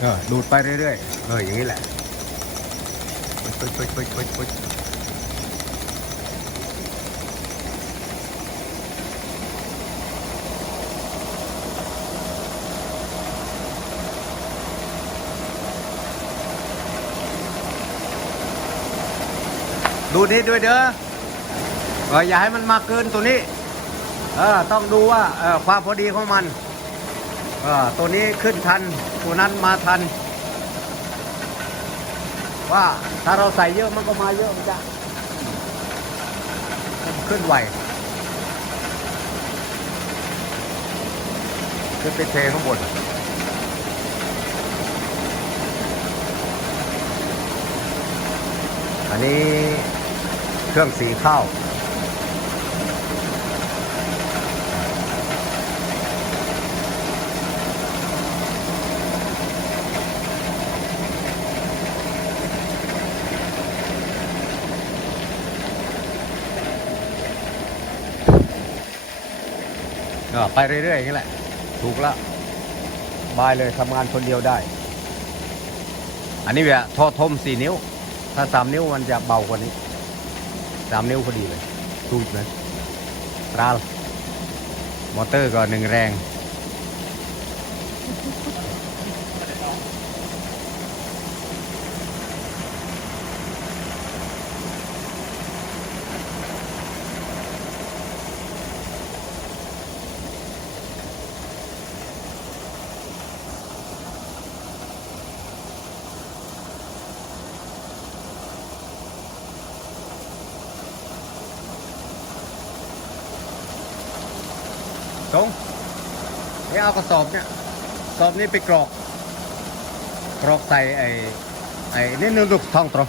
เออดูดไปเรื่อยๆ เอออย่างนี้แหละปึ๊ดปึ๊ดปึ๊ดปึ๊ดปึ๊ดดูนี่ด้วยเด้อ เอออย่าให้มันมากเกินตัวนี้ เออต้องดูว่าเออความพอดีของมันเออตัวนี้ขึ้นทัน ตัวนั้นมาทัน ว่าถ้าเราใส่เยอะมันก็มาเยอะมันจะขึ้นไหวขึ้นไปเทข้างบนอันนี้เครื่องสีข้าว ก็ไปเรื่อยๆอย่างนี้แหละ ถูกละบายเลยทำงานคนเดียวได้ อันนี้แบบทอทมสี่นิ้ว ถ้าสามนิ้วมันจะเบากว่านี้สามนิ้วพอดีเลยถูกไหมรามอเตอร์ก็หนึ่งแรง ตรงนี่เอากระสอบเนี่ยสอบนี้ไปกรอกกรอกใส่ไอ้ไอ้นี่นึงลูกทองตรง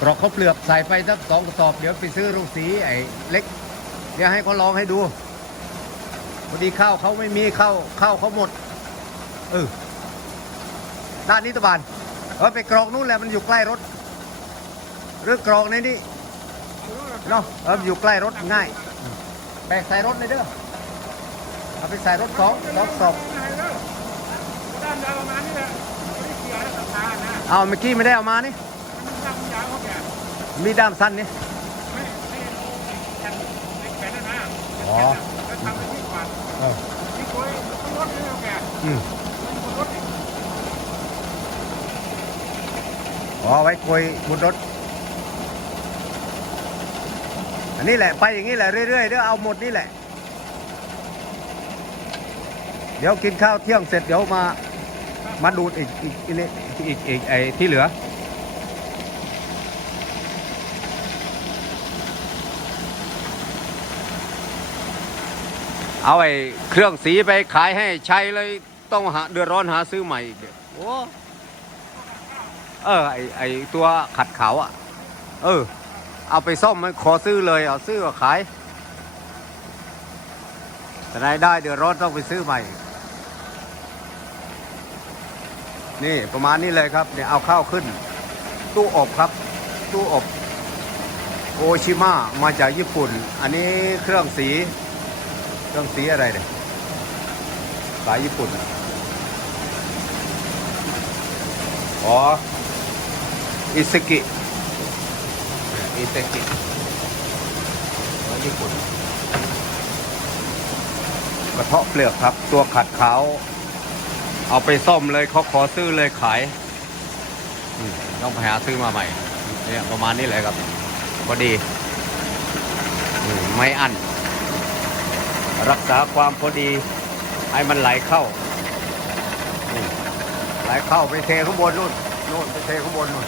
กรอกข้าเปลือกใส่ไปสักสองกระสอบ เดี๋ยวไปซื้อลูกสีไอ้เล็ก เดี๋ยวให้เขาลองให้ดูพอดีข้าวเขาไม่มีข้าวข้าวเขาหมดเออด้านนี้ตะบานเออไปกรอกนู่นแหละมันอยู่ใกล้รถหรือกรอกในนี้เนาะเอออยู่ใกล้รถง่ายแบกใส่รถเลยเด้อ เอาไปใส่รถสองสองสองด้านยาวประมาณนี้แหละไม่ได้เกี่ยวกับราคานะเอาเมื่อกี้ไม่ได้เอามานี่มันตั้งยาวเขาแก่มีด้ามสั้นนี่ไม่ไม่แผ่นแผ่นนะนะอ๋อแล้วทำเป็นที่กวาดเออที่โกยต้องรถนี่เขาแก่อืมมันรถนี่อ๋อไว้คุยบนรถอันนี้แหละไปอย่างนี้แหละเรื่อยๆเดี๋ยวเอาหมดนี่แหละ เดี๋ยวกินข้าวเที่ยงเสร็จเดี๋ยวมา มาดูดอีกอีกอีกอีกอีกไอ้ที่เหลือ เอาไอ้เครื่องสีไปขายให้ใช้เลยต้องหาเดือดร้อนหาซื้อใหม่อีกเดี๋ยวโอ้เออไอไอตัวขัดขาวอะ เออ เอาไปซ่อมมันขอซื้อเลย เอาซื้อขายแต่รายได้เดือดร้อนต้องไปซื้อใหม่ นี่ประมาณนี้เลยครับเนี่ยเอาข้าวขึ้น ตู้อบครับ ตู้อบโอชิมะมาจากญี่ปุ่น อันนี้เครื่องสี เครื่องสีอะไรเนี่ยสายญี่ปุ่นอ๋ออิซึกิอิซึกิสายญี่ปุ่นกระเทาะเปลือกครับ ตัวขัดขาว เอาไปซ่อมเลยเขาขอซื้อเลยขายต้องไปหาซื้อมาใหม่เนี่ยประมาณนี้เลยครับพอดีไม่อั้นรักษาความพอดี ให้มันไหลเข้าไหลเข้าไปเทข้างบนนู่นนู่นไปเทข้างบนนู่น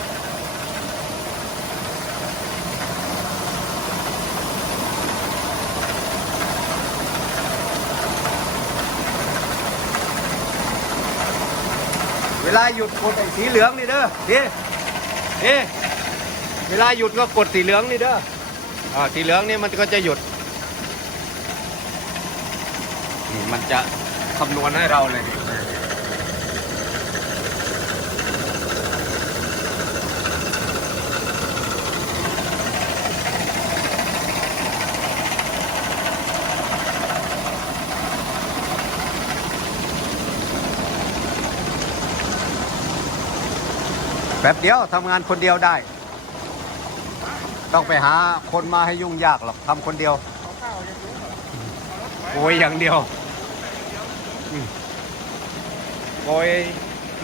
วลาหยุดกดไอ้สีเหลืองนี่เด้อนี่นี่เวลาหยุดก็กดสีเหลืองนี่เด้ออ่าสีเหลืองนี่มันก็จะหยุดมันจะคำนวณให้เราเลย แป๊บเดียวทำงานคนเดียวได้ ต้องไปหาคนมาให้ยุ่งยากหรอกทำคนเดียวเอาข้าวอย่างเดียวเหรอเอารถไถโกยอย่างเดียวอืมโกย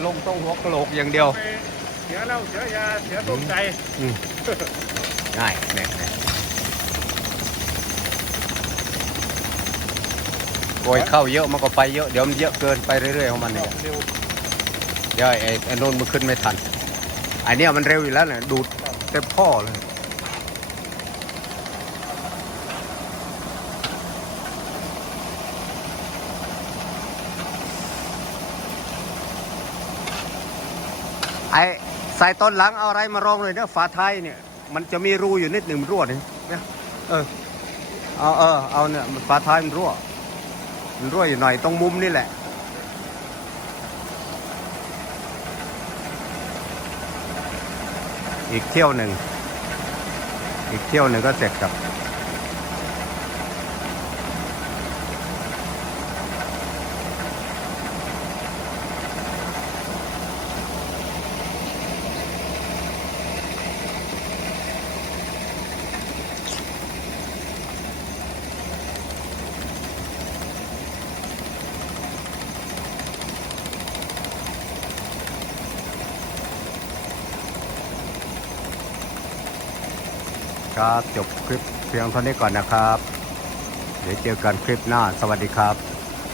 ลงตรงหัวกะโหลกอย่างเดียวไปเสียเหล้าเสียยาเสียตมใจอืมง่ายแน่แน่โกยเข้าเยอะมันก็ไปเยอะ เดี๋ยวมันเยอะเกินไปเรื่อยๆของมันเนี่ยเร็วเดี๋ยวไอ้ไอ้โนนมันขึ้นไม่ทันไอ้เนี่ยมันเร็วอยู่แล้วเนี่ยดูดเต็มพ่อเลยไอ้ใส่ต้นหลังเอาอะไรมารองเลยเนี่ยฝาท้ายเนี่ย มันจะมีรูอยู่นิดหนึ่งรั่วเนี่ยเออเอาเออเอาเนี่ยฝาท้ายมันรั่ว มันรั่วอยู่หน่อยตรงมุมนี่แหละ อีกเที่ยวหนึ่ง อีกเที่ยวหนึ่งก็เสร็จครับ ครับ จบคลิปเพียงเท่านี้ก่อนนะครับ เดี๋ยวเจอกันคลิปหน้า สวัสดีครับ